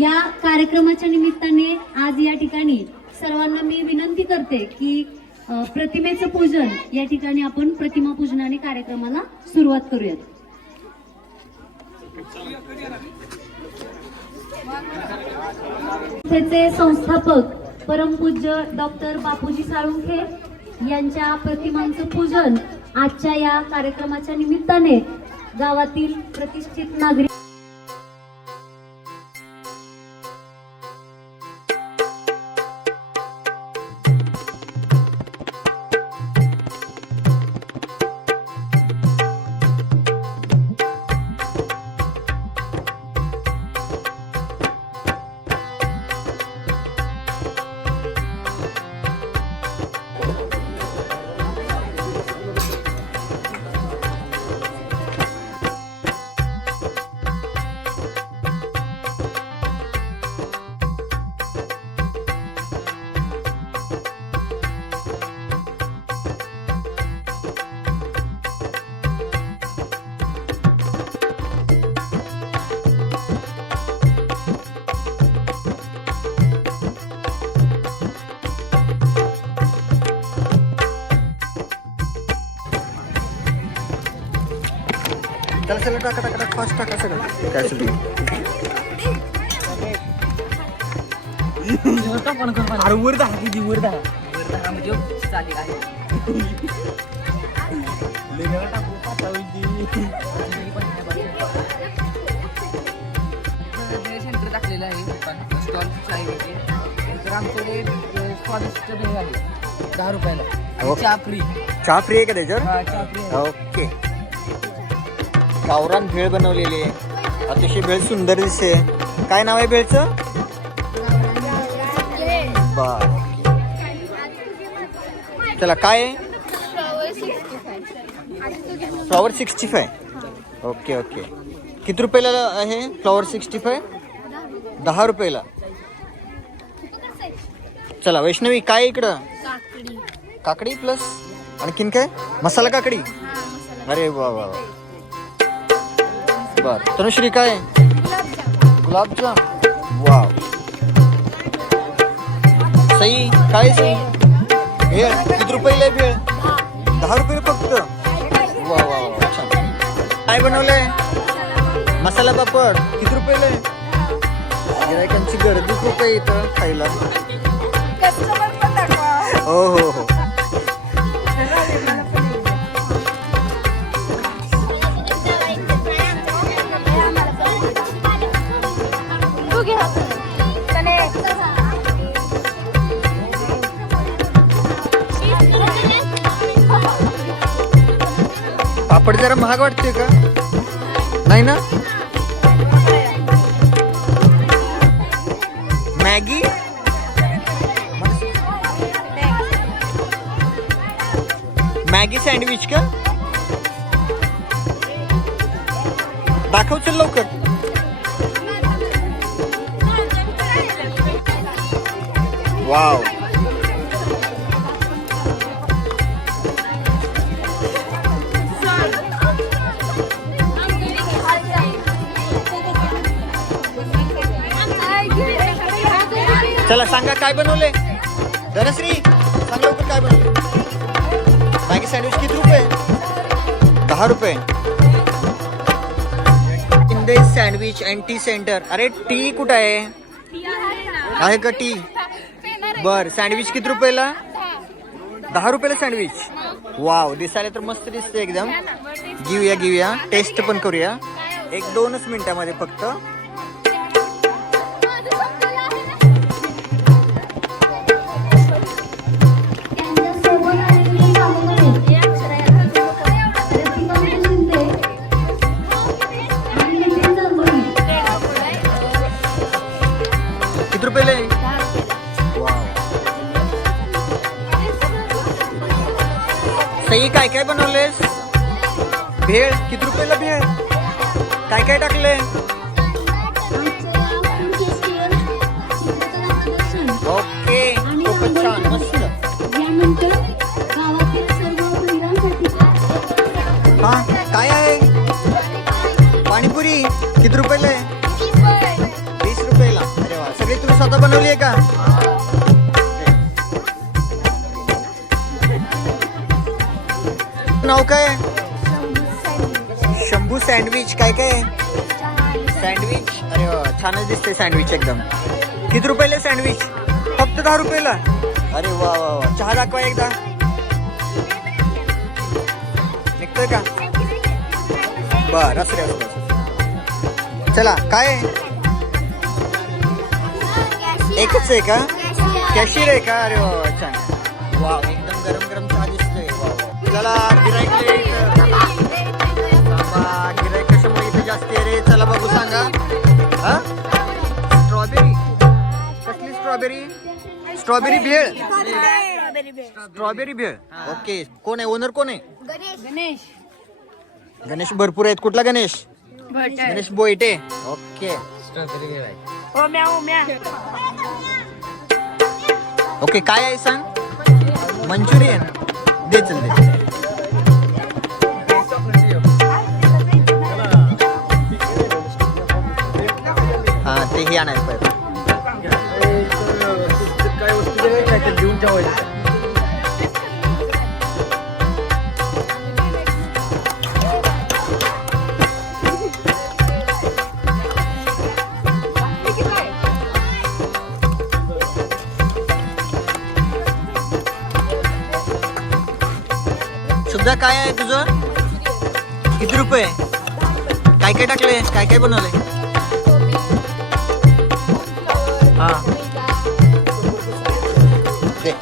या कार्यक्रमाच्या निमित्ताने आज या ठिकाणी सर्वांना मी विनंती करते की प्रतिमेचं पूजन या ठिकाणी आपण प्रतिमा पूजनाने कार्यक्रमाला सुरुवात करूयात. त्याचे संस्थापक परमपूज्य डॉक्टर बापूजी साळुंखे यांच्या प्रतिमांचं पूजन आजच्या या कार्यक्रमाच्या निमित्ताने गावातील प्रतिष्ठित नागरिक चला टाका फास्ट टाका सगळं काय असेल अरे वर दहा किती वर दहा म्हणजे चालेल आहे टाकू सेंटर टाकलेलं आहे स्टॉलची आहे तर आमच्याकडे स्वादिष्ट भेळ आहे 10 रुपयाला आणि चहा फ्री आहे का त्याच्यावर? चहा फ्री ओके. गावरान भेळ बनवलेली आहे, अतिशय भेळ सुंदर दिसते. काय नाव आहे भेळचं? बर. चला काय आहे? फ्लॉवर 65. Okay okay. किती रुपयाला आहे फ्लॉवर 65? 10 रुपयाला. चला वैष्णवी काय इकडं? काकडी प्लस आणखीन काय? मसाला काकडी. अरे वा वा वा. बर. तनुश्री काय? गुलाबजाम. वाव. सई काय? सई भेळ किती रुपयाला आहे भेळ? 10 रुपये फक्त. वा वा वा छान. काय बनवलंय? मसाला पापड किती रुपयाला आहे? गिरायकांची गर्दी खूप आहे इथं खायला. हो हो हो. पापड जरा महाग वाटते का? नाही ना? मॅगी मॅगी सँडविच का? दाखव चल लवकर. वाव. चला सांगा काय बनवले? धनश्री सांग लवकर काय बनवले? मॅगी सँडविच किती रुपये? 10 रुपये. Indian sandwich and T centre. अरे टी कुठं आहे का टी? बर. सँडविच किती रुपयाला? 10 रुपयाला सँडविच. वाव. दिसायला तर मस्त दिसते एकदम. घेऊया टेस्ट पण करूया 1-2 मिनिटामध्ये फक्त. किती रुपयाला? सई काय काय बनवलेस? भेळ किती रुपयाला भेळ? काय काय टाकले? ओके खूपच छान मस्त. हा काय आहे? पाणीपुरी किती रुपयाला आहे? 20 रुपयाला. बनवली आहे का? नाव काय आहे? शंभू सँडविच. काय काय आहे? सँडविच. अरे वा, छानच दिसते सँडविच एकदम. किती रुपयाला सँडविच? फक्त 10 रुपयाला. अरे वा वा वा. चहा दाखवा एकदा. निघतोय का? बर असं रे, असं. चला काय आहे? एकच आहे का? कॅशियर आहे का? अरे वा वा, छान. वा एकदम गरम गरम चहा दिसतोय. वा वा. चला गिराईक कशामुळे इथे जास्त आहे रे? चला बघू सांगा. हा स्ट्रॉबेरी. कसली स्ट्रॉबेरी? स्ट्रॉबेरी भेळ. स्ट्रॉबेरी भेळ. ओके. कोण आहे ओनर? कोण आहे? गणेश भरपूर आहेत. कुठला गणेश? गणेश बोईटे. ओके. ओके काय आहे सांग? मंचुरियन दे. चल दे. हा ते हे आणायचं पाहिजे. काय वस्तू घेऊन ठेवायचं. सुद्धा काय आहे तुझं? किती रुपये? काय काय टाकले? काय काय बनवलंय? हा दे.